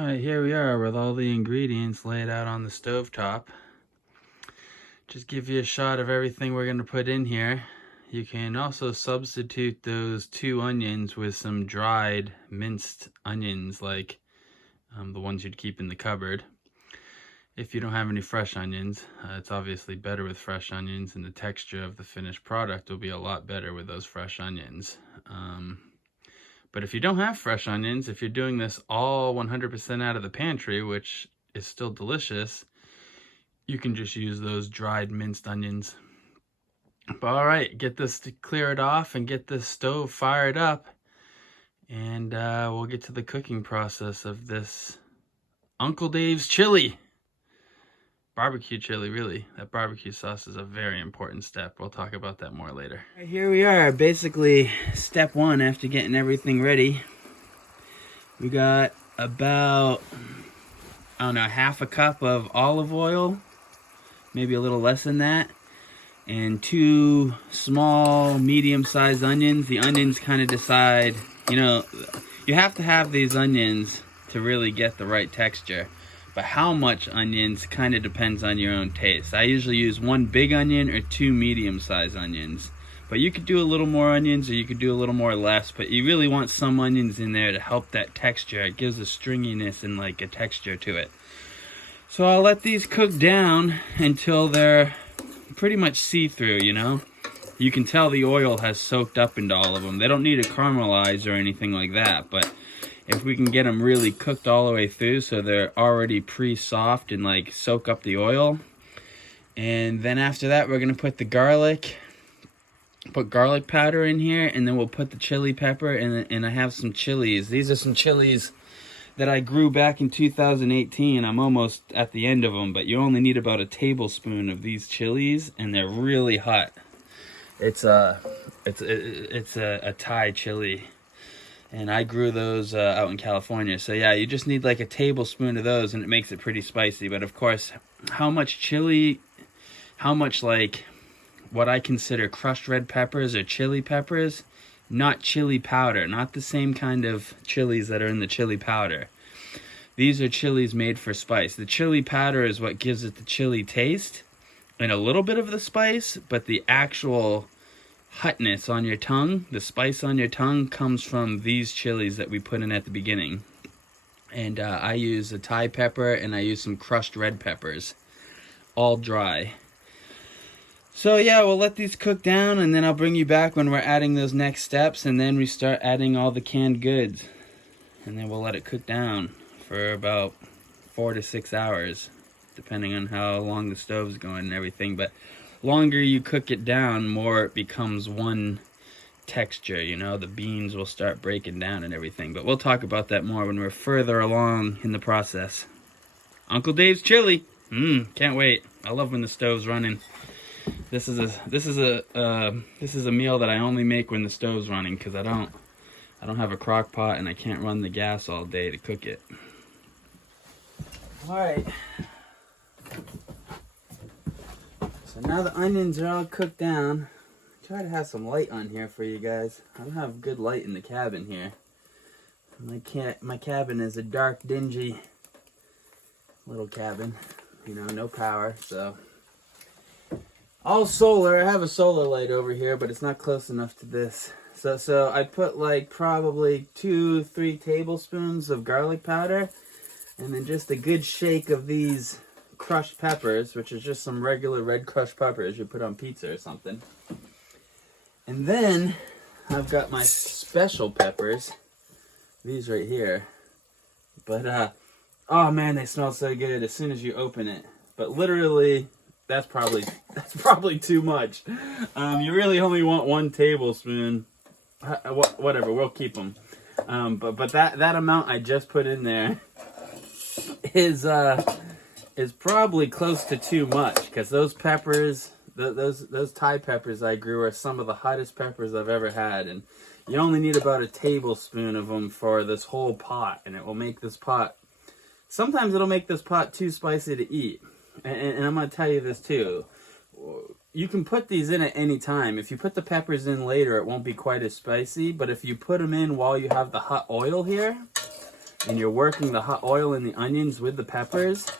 Alright, here we are with all the ingredients laid out on the stovetop. Just give you a shot of everything we're going to put in here. You can also substitute those 2 onions with some dried minced onions, like the ones you'd keep in the cupboard. If you don't have any fresh onions, it's obviously better with fresh onions, and the texture of the finished product will be a lot better with those fresh onions. But if you don't have fresh onions, if you're doing this all 100% out of the pantry, which is still delicious, you can just use those dried minced onions. But all right, get this to clear it off and get this stove fired up, and we'll get to the cooking process of this Uncle Dave's chili. Barbecue chili, really. That barbecue sauce is a very important step. We'll talk about that more later. Here we are, basically step 1 after getting everything ready. We got about, I don't know, half a cup of olive oil, maybe a little less than that, and 2 small, medium-sized onions. The onions kind of decide, you have to have these onions to really get the right texture. But how much onions kind of depends on your own taste. I usually use 1 big onion or 2 medium-sized onions. But you could do a little more onions or you could do a little more less. But you really want some onions in there to help that texture. It gives a stringiness and like a texture to it. So I'll let these cook down until they're pretty much see-through, You can tell the oil has soaked up into all of them. They don't need to caramelize or anything like that, but if we can get them really cooked all the way through so they're already pre-soft and like soak up the oil. And then after that, we're going to put the garlic, put garlic powder in here, and then we'll put the chili pepper, and I have some chilies. These are some chilies that I grew back in 2018. I'm almost at the end of them, but you only need about a tablespoon of these chilies, and they're really hot. It's a Thai chili. And I grew those out in California. So yeah, you just need like a tablespoon of those and it makes it pretty spicy. But of course, how much like what I consider crushed red peppers or chili peppers, not chili powder, not the same kind of chilies that are in the chili powder. These are chilies made for spice. The chili powder is what gives it the chili taste and a little bit of the spice, but the actual hotness on your tongue, the spice on your tongue, comes from these chilies that we put in at the beginning. And I use a Thai pepper and I use some crushed red peppers, all dry. So yeah, we'll let these cook down, and then I'll bring you back when we're adding those next steps, and then we start adding all the canned goods. And then we'll let it cook down for about 4 to 6 hours, depending on how long the stove's going and everything. But longer you cook it down, more it becomes one texture, the beans will start breaking down and everything. But we'll talk about that more when we're further along in the process. Uncle Dave's chili. Can't wait. I love when the stove's running. This is a meal that I only make when the stove's running, because I don't have a crock pot and I can't run the gas all day to cook it. All right. So now the onions are all cooked down. Try to have some light on here for you guys. I don't have good light in the cabin here. My cabin is a dark, dingy little cabin. No power, so. All solar. I have a solar light over here, but it's not close enough to this. So I put like probably 2-3 tablespoons of garlic powder, and then just a good shake of these crushed peppers, which is just some regular red crushed peppers you put on pizza or something. And then I've got my special peppers, these right here. But oh man, they smell so good as soon as you open it. But literally, that's probably too much. You really only want 1 tablespoon. Whatever, we'll keep them. But that amount I just put in there is probably close to too much, because those peppers, those Thai peppers I grew are some of the hottest peppers I've ever had, and you only need about a tablespoon of them for this whole pot, and it will make this pot, sometimes it'll make this pot too spicy to eat. And I'm going to tell you this too, you can put these in at any time. If you put the peppers in later, it won't be quite as spicy, but if you put them in while you have the hot oil here, and you're working the hot oil in the onions with the peppers,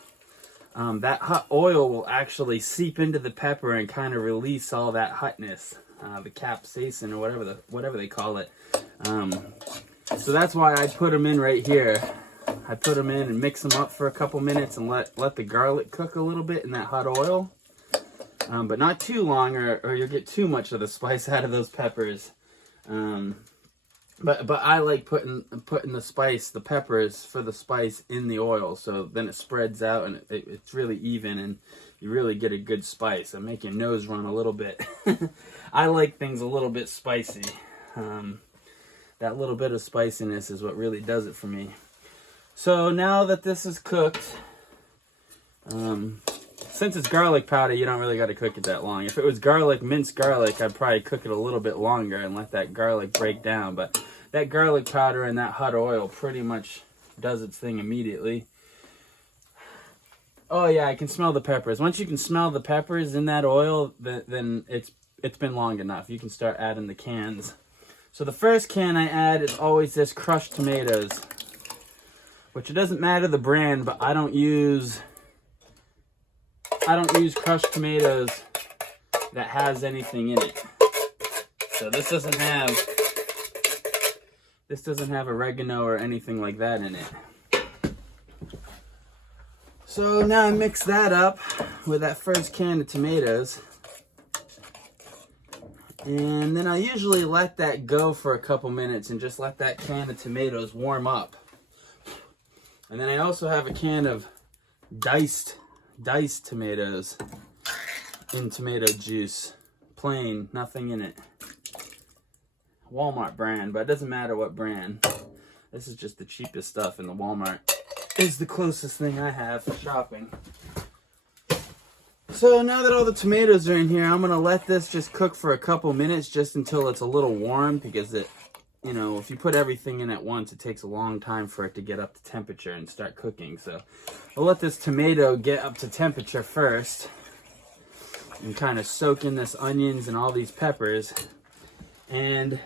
that hot oil will actually seep into the pepper and kind of release all that hotness, the capsaicin or whatever they call it. So that's why I put them in right here. I put them in and mix them up for a couple minutes and let the garlic cook a little bit in that hot oil. But not too long, or you'll get too much of the spice out of those peppers. But I like putting the peppers for the spice in the oil, so then it spreads out and it's really even and you really get a good spice. I make your nose run a little bit. I like things a little bit spicy. That little bit of spiciness is what really does it for me. So now that this is cooked, since it's garlic powder, you don't really got to cook it that long. If it was minced garlic, I'd probably cook it a little bit longer and let that garlic break down. But that garlic powder and that hot oil pretty much does its thing immediately. Oh yeah, I can smell the peppers. Once you can smell the peppers in that oil, then it's been long enough. You can start adding the cans. So the first can I add is always this crushed tomatoes, which it doesn't matter the brand, but I don't use crushed tomatoes that has anything in it. So this doesn't have oregano or anything like that in it. So now I mix that up with that first can of tomatoes. And then I usually let that go for a couple minutes and just let that can of tomatoes warm up. And then I also have a can of diced tomatoes in tomato juice. Plain, nothing in it. Walmart brand, but it doesn't matter what brand. This is just the cheapest stuff in the Walmart. It's the closest thing I have for shopping. So now that all the tomatoes are in here, I'm going to let this just cook for a couple minutes just until it's a little warm, because if you put everything in at once, it takes a long time for it to get up to temperature and start cooking. So I'll let this tomato get up to temperature first and kind of soak in this onions and all these peppers. And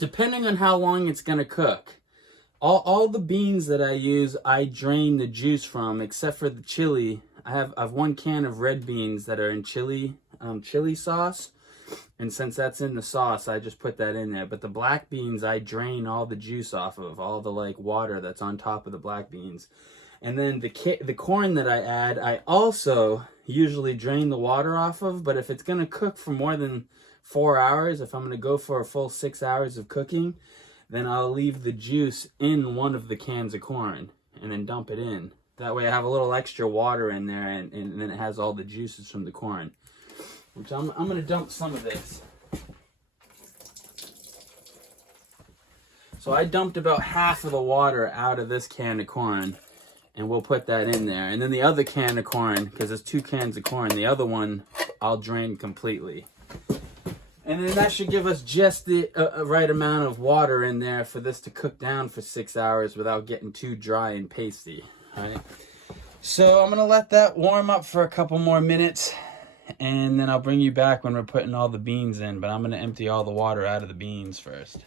depending on how long it's going to cook, all the beans that I use, I drain the juice from, except for the chili. I have one can of red beans that are in chili sauce. And since that's in the sauce, I just put that in there. But the black beans, I drain all the juice off of, all the water that's on top of the black beans. And then the corn that I add, I also usually drain the water off of. But if it's going to cook for more than 4 hours, if I'm going to go for a full 6 hours of cooking, then I'll leave the juice in one of the cans of corn and then dump it in. That way I have a little extra water in there, and then it has all the juices from the corn. Which I'm going to dump some of this. So I dumped about half of the water out of this can of corn, and we'll put that in there. And then the other can of corn, because there's 2 cans of corn, the other one I'll drain completely. And then that should give us just the right amount of water in there for this to cook down for 6 hours without getting too dry and pasty. All right. So I'm going to let that warm up for a couple more minutes, and then I'll bring you back when we're putting all the beans in. But I'm going to empty all the water out of the beans first.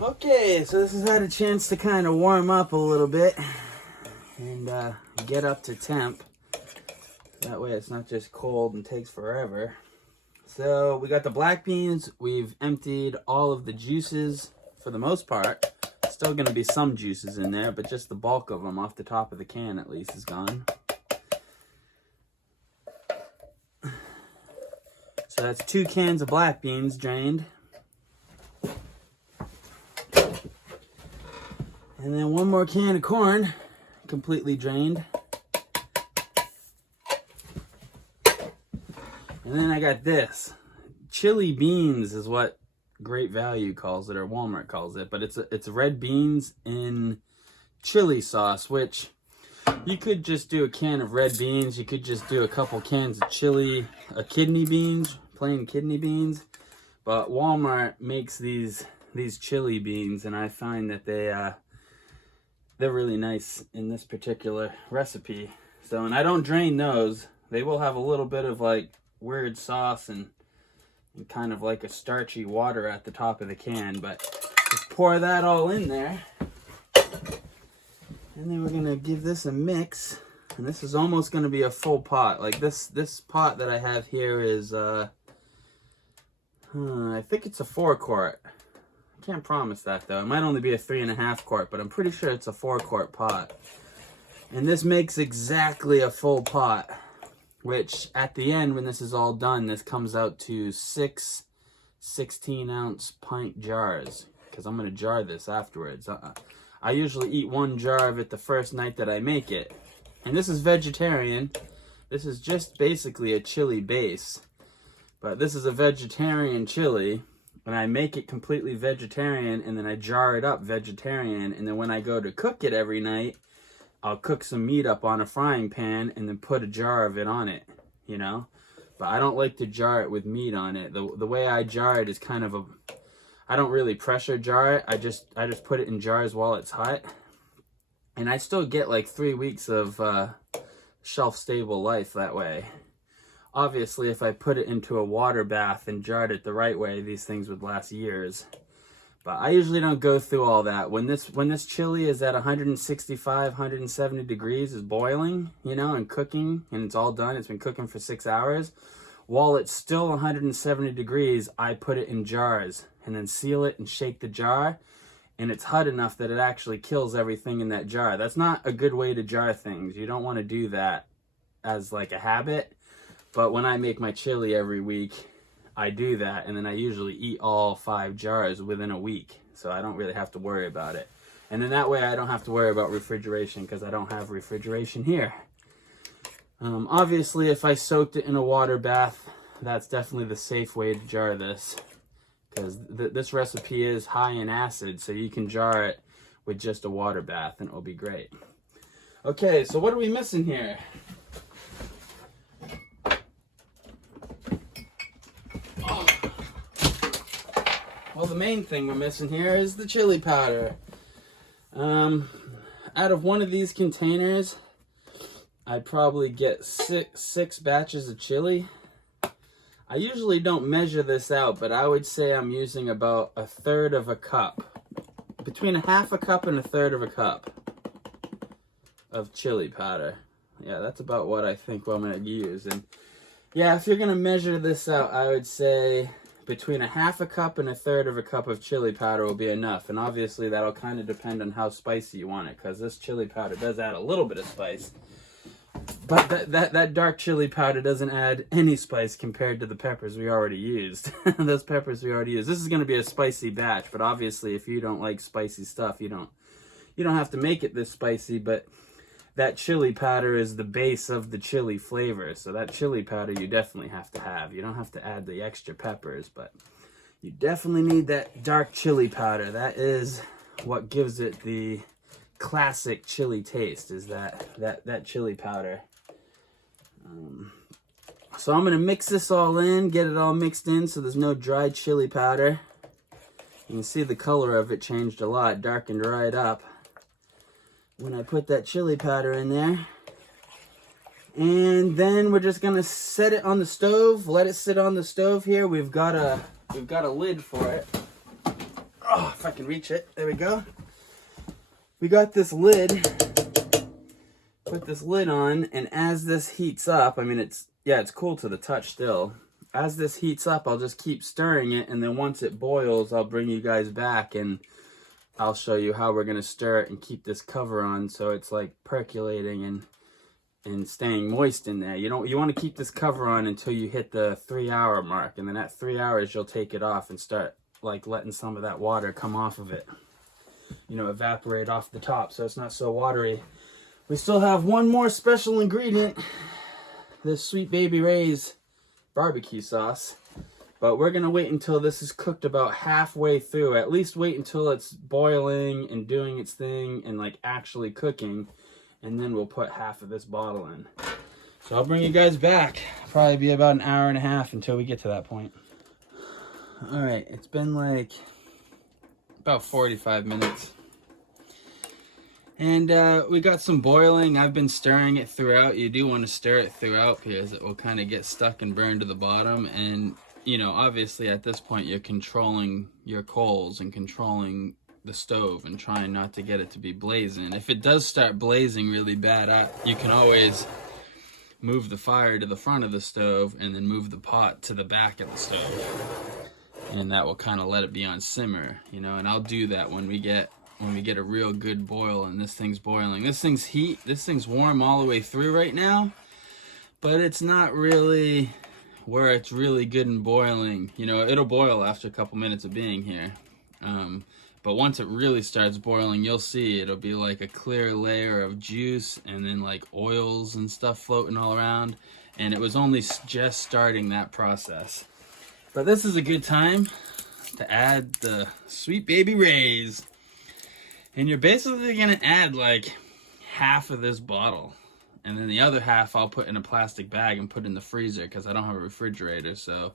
Okay, so this has had a chance to kind of warm up a little bit and get up to temp. That way it's not just cold and takes forever. So we got the black beans. We've emptied all of the juices for the most part. Still going to be some juices in there, but just the bulk of them off the top of the can at least is gone. So that's 2 cans of black beans drained. And then 1 more can of corn completely drained. And then I got this. Chili beans is what Great Value calls it, or Walmart calls it, but it's red beans in chili sauce, which you could just do a can of red beans. You could just do a couple cans of chili, kidney beans, plain kidney beans. But Walmart makes these chili beans, and I find that they're really nice in this particular recipe. So, and I don't drain those. They will have a little bit of weird sauce and kind of like a starchy water at the top of the can, but just pour that all in there. And then we're gonna give this a mix. And this is almost gonna be a full pot. Like this pot that I have here is, I think it's a 4-quart. I can't promise that though. It might only be a 3.5 quart, but I'm pretty sure it's a 4-quart pot. And this makes exactly a full pot, which at the end, when this is all done, this comes out to 6 16-ounce pint jars, because I'm gonna jar this afterwards. I usually eat 1 jar of it the first night that I make it. And this is vegetarian. This is just basically a chili base. But this is a vegetarian chili, and I make it completely vegetarian, and then I jar it up vegetarian, and then when I go to cook it every night, I'll cook some meat up on a frying pan and then put a jar of it on it, you know? But I don't like to jar it with meat on it. The way I jar it is kind of I don't really pressure jar it. I just put it in jars while it's hot. And I still get like 3 weeks of shelf-stable life that way. Obviously, if I put it into a water bath and jarred it the right way, these things would last years. But I usually don't go through all that. When this chili is at 165, 170 degrees, is boiling, you know, and cooking, and it's all done, it's been cooking for 6 hours, while it's still 170 degrees, I put it in jars and then seal it and shake the jar, and it's hot enough that it actually kills everything in that jar. That's not a good way to jar things. You don't want to do that as like a habit. But when I make my chili every week, I do that, and then I usually eat all 5 jars within a week, so I don't really have to worry about it. And then that way I don't have to worry about refrigeration, because I don't have refrigeration here. Obviously, if I soaked it in a water bath, that's definitely the safe way to jar this, because this recipe is high in acid, so you can jar it with just a water bath and it will be great. Okay, so what are we missing here? Well, the main thing we're missing here is the chili powder. Out of one of these containers, I'd probably get six batches of chili. I usually don't measure this out, but I would say I'm using about 1/3 of a cup. Between 1/2 cup and 1/3 of a cup of chili powder. Yeah, that's about what I think I'm going to use. And yeah, if you're going to measure this out, I would say between 1/2 cup and 1/3 of a cup of chili powder will be enough. And obviously that'll kind of depend on how spicy you want it, because this chili powder does add a little bit of spice. But that dark chili powder doesn't add any spice compared to the peppers we already used. Those peppers we already used. This is going to be a spicy batch, but obviously if you don't like spicy stuff, you don't have to make it this spicy, but that chili powder is the base of the chili flavor. So that chili powder you definitely have to have. You don't have to add the extra peppers, but you definitely need that dark chili powder. That is what gives it the classic chili taste, is that chili powder. So I'm going to mix this all in, get it all mixed in so there's no dried chili powder. You can see the color of it changed a lot, darkened right up when I put that chili powder in there. And then we're just going to set it on the stove, let it sit on the stove here. We've got a lid for it. Oh, if I can reach it. There we go. We got this lid. Put this lid on, and as this heats up, I mean, it's cool to the touch still. As this heats up, I'll just keep stirring it, and then once it boils, I'll bring you guys back and I'll show you how we're gonna stir it and keep this cover on so it's like percolating and staying moist in there. You want to keep this cover on until you hit the 3-hour mark, and then at 3 hours you'll take it off and start like letting some of that water come off of it. You know, evaporate off the top so it's not so watery. We still have one more special ingredient, this Sweet Baby Ray's barbecue sauce. But we're going to wait until this is cooked about halfway through. At least wait until it's boiling and doing its thing and like actually cooking. And then we'll put half of this bottle in. So I'll bring you guys back. Probably be about 1.5 hours until we get to that point. Alright, it's been like about 45 minutes. And we got some boiling. I've been stirring it throughout. You do want to stir it throughout because it will kind of get stuck and burn to the bottom. And, you know, obviously at this point you're controlling your coals and controlling the stove and trying not to get it to be blazing. If it does start blazing really bad, you can always move the fire to the front of the stove and then move the pot to the back of the stove, and that will kind of let it be on simmer, you know. And I'll do that when we get a real good boil and this thing's boiling. This thing's warm all the way through right now, but it's not really where it's really good and boiling. You know, it'll boil after a couple minutes of being here. But once it really starts boiling, you'll see it'll be like a clear layer of juice and then like oils and stuff floating all around. And it was only just starting that process. But this is a good time to add the Sweet Baby Rays. And you're basically gonna add like half of this bottle. And then the other half I'll put in a plastic bag and put in the freezer because I don't have a refrigerator. So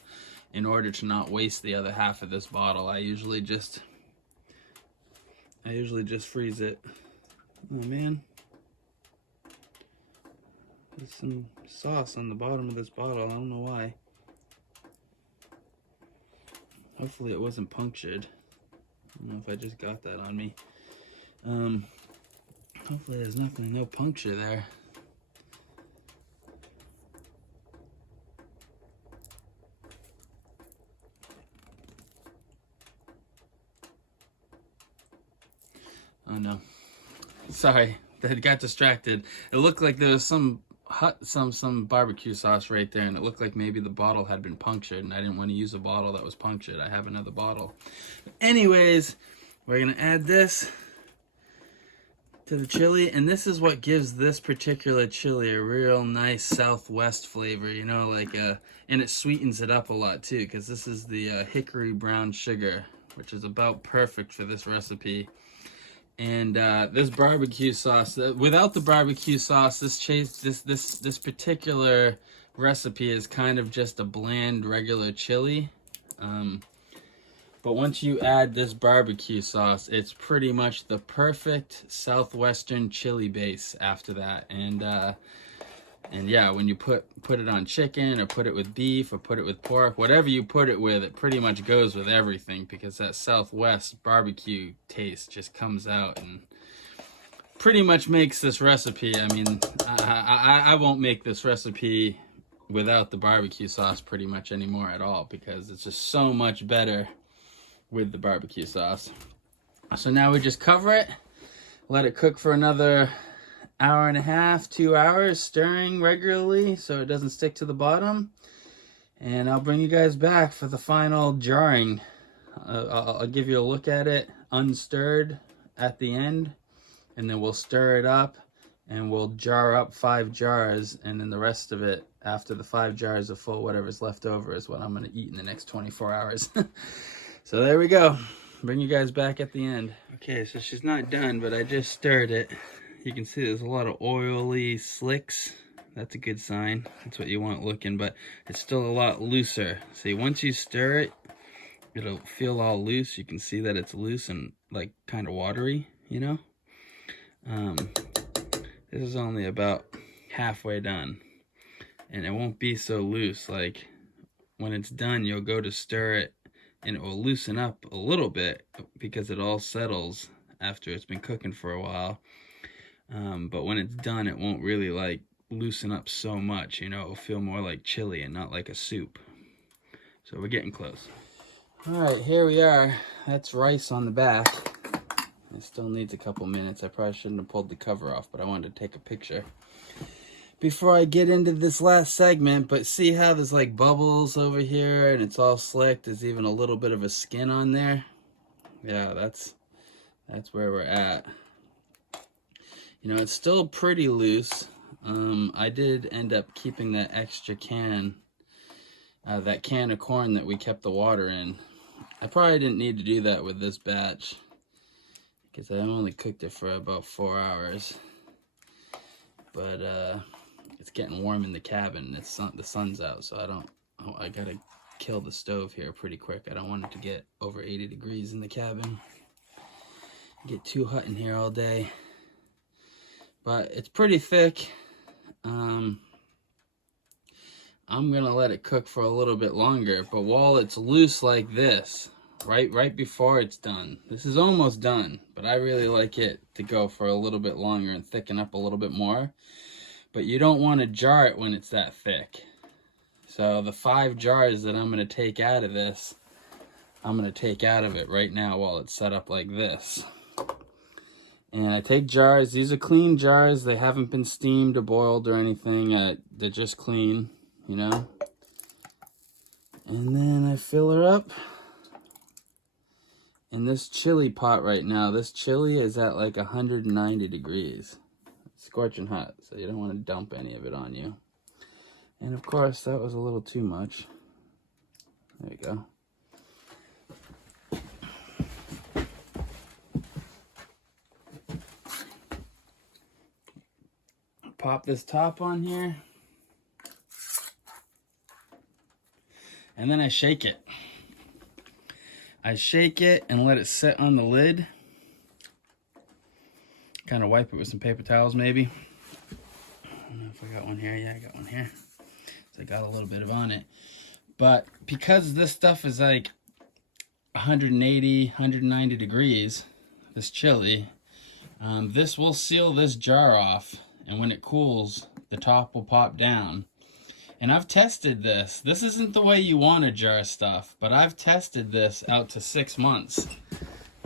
in order to not waste the other half of this bottle, I usually just freeze it. Oh man, there's some sauce on the bottom of this bottle. I don't know why. Hopefully it wasn't punctured. I don't know if I just got that on me. Hopefully there's no puncture there. Oh no, sorry, that got distracted. It looked like there was some barbecue sauce right there, and it looked like maybe the bottle had been punctured, and I didn't want to use a bottle that was punctured. I have another bottle. Anyways, we're gonna add this to the chili, and this is what gives this particular chili a real nice Southwest flavor, you know, like and it sweetens it up a lot too, because this is the hickory brown sugar, which is about perfect for this recipe. And this barbecue sauce, without the barbecue sauce, this particular recipe is kind of just a bland regular chili. But once you add this barbecue sauce, it's pretty much the perfect Southwestern chili base after that. And yeah, when you put it on chicken or put it with beef or put it with pork, whatever you put it with, it pretty much goes with everything, because that Southwest barbecue taste just comes out and pretty much makes this recipe. I mean, I won't make this recipe without the barbecue sauce pretty much anymore at all, because it's just so much better with the barbecue sauce. So now we just cover it, let it cook for another hour and a half, 2 hours, stirring regularly so it doesn't stick to the bottom. And I'll bring you guys back for the final jarring. I'll give you a look at it unstirred at the end, and then we'll stir it up and we'll jar up 5 jars, and then the rest of it, after the 5 jars are full, whatever's left over is what I'm going to eat in the next 24 hours. So there we go. Bring you guys back at the end. Okay, so she's not done, but I just stirred it. You can see there's a lot of oily slicks. That's a good sign. That's what you want looking, but it's still a lot looser. See, once you stir it, it'll feel all loose. You can see that it's loose and like kind of watery, you know? This is only about halfway done, and it won't be so loose. Like when it's done, you'll go to stir it and it will loosen up a little bit because it all settles after it's been cooking for a while. But when it's done, it won't really like loosen up so much, you know. It'll feel more like chili and not like a soup. So we're getting close. All right, here we are. That's rice on the back. It still needs a couple minutes. I probably shouldn't have pulled the cover off, but I wanted to take a picture before I get into this last segment. But see how there's like bubbles over here and it's all slick. There's even a little bit of a skin on there. Yeah, that's where we're at. You know, it's still pretty loose. I did end up keeping that extra can, that can of corn that we kept the water in. I probably didn't need to do that with this batch, because I only cooked it for about 4 hours. But it's getting warm in the cabin. The sun's out, so I gotta kill the stove here pretty quick. I don't want it to get over 80 degrees in the cabin. Get too hot in here all day. But it's pretty thick. I'm gonna let it cook for a little bit longer, but while it's loose like this, right before it's done. This is almost done, but I really like it to go for a little bit longer and thicken up a little bit more. But you don't want to jar it when it's that thick. So the 5 jars that I'm going to take out of this, I'm going to take out of it right now while it's set up like this. And I take jars. These are clean jars. They haven't been steamed or boiled or anything. They're just clean, you know. And then I fill her up. In this chili pot right now, this chili is at like 190 degrees. It's scorching hot, so you don't want to dump any of it on you. And of course, that was a little too much. There we go. Pop this top on here. And then I shake it. I shake it and let it sit on the lid. Kind of wipe it with some paper towels maybe. I don't know if I got one here. Yeah, I got one here. So I got a little bit of on it. But because this stuff is like 180, 190 degrees, this chili, this will seal this jar off. And when it cools, the top will pop down. And I've tested this. This isn't the way you want to jar stuff, but I've tested this out to 6 months.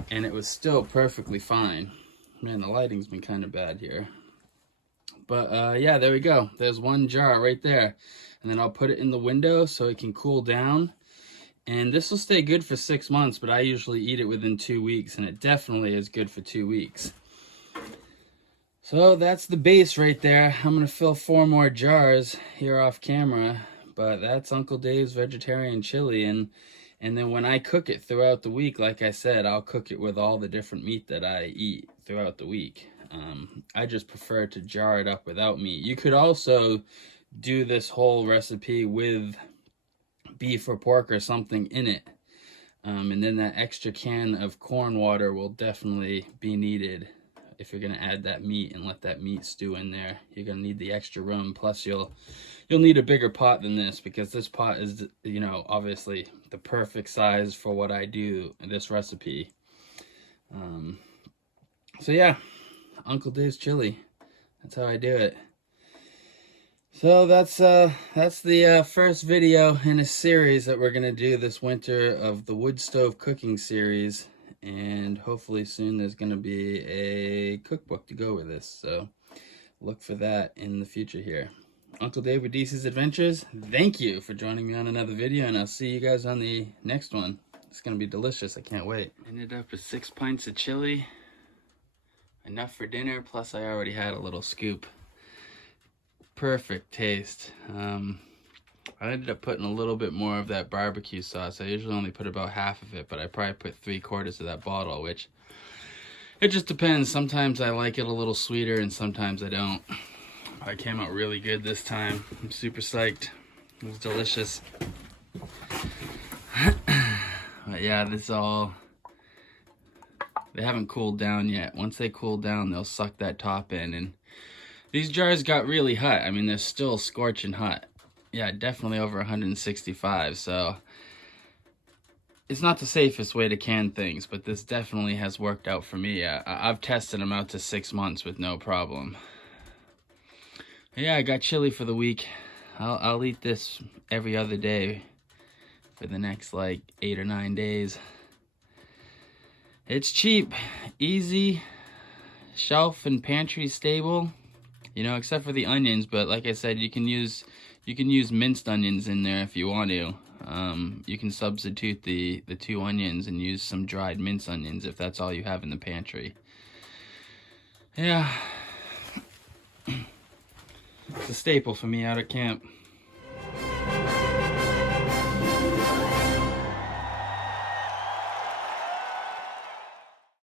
And it was still perfectly fine. Man, the lighting's been kind of bad here. But yeah, there we go. There's one jar right there. And then I'll put it in the window so it can cool down. And this will stay good for 6 months, but I usually eat it within 2 weeks, and it definitely is good for 2 weeks. So that's the base right there. I'm going to fill 4 more jars here off camera, but that's Uncle Dave's vegetarian chili. And then when I cook it throughout the week, like I said, I'll cook it with all the different meat that I eat throughout the week. I just prefer to jar it up without meat. You could also do this whole recipe with beef or pork or something in it. And then that extra can of corn water will definitely be needed if you're going to add that meat and let that meat stew in there. You're going to need the extra room. Plus you'll need a bigger pot than this, because this pot is, you know, obviously the perfect size for what I do in this recipe. So yeah, Uncle Dave's chili. That's how I do it. So that's the first video in a series that we're gonna do this winter of the wood stove cooking series, and hopefully soon there's gonna be a cookbook to go with this. So look for that in the future here. Uncle Dave with DC's Adventures. Thank you for joining me on another video, and I'll see you guys on the next one. It's gonna be delicious. I can't wait. Ended up with 6 pints of chili, enough for dinner. Plus I already had a little scoop. Perfect taste. I ended up putting a little bit more of that barbecue sauce. I usually only put about half of it, but I probably put 3/4 of that bottle, which it just depends. Sometimes I like it a little sweeter and sometimes I don't. It came out really good this time. I'm super psyched. It was delicious. But yeah, they haven't cooled down yet. Once they cool down, they'll suck that top in, and these jars got really hot. I mean, they're still scorching hot. Yeah, definitely over 165, so it's not the safest way to can things, but this definitely has worked out for me. I've tested them out to 6 months with no problem. Yeah, I got chili for the week. I'll eat this every other day for the next like 8 or 9 days. It's cheap, easy, shelf and pantry stable. You know, except for the onions, but like I said, you can use minced onions in there if you want to. You can substitute the 2 onions and use some dried minced onions if that's all you have in the pantry. Yeah, it's a staple for me out at camp.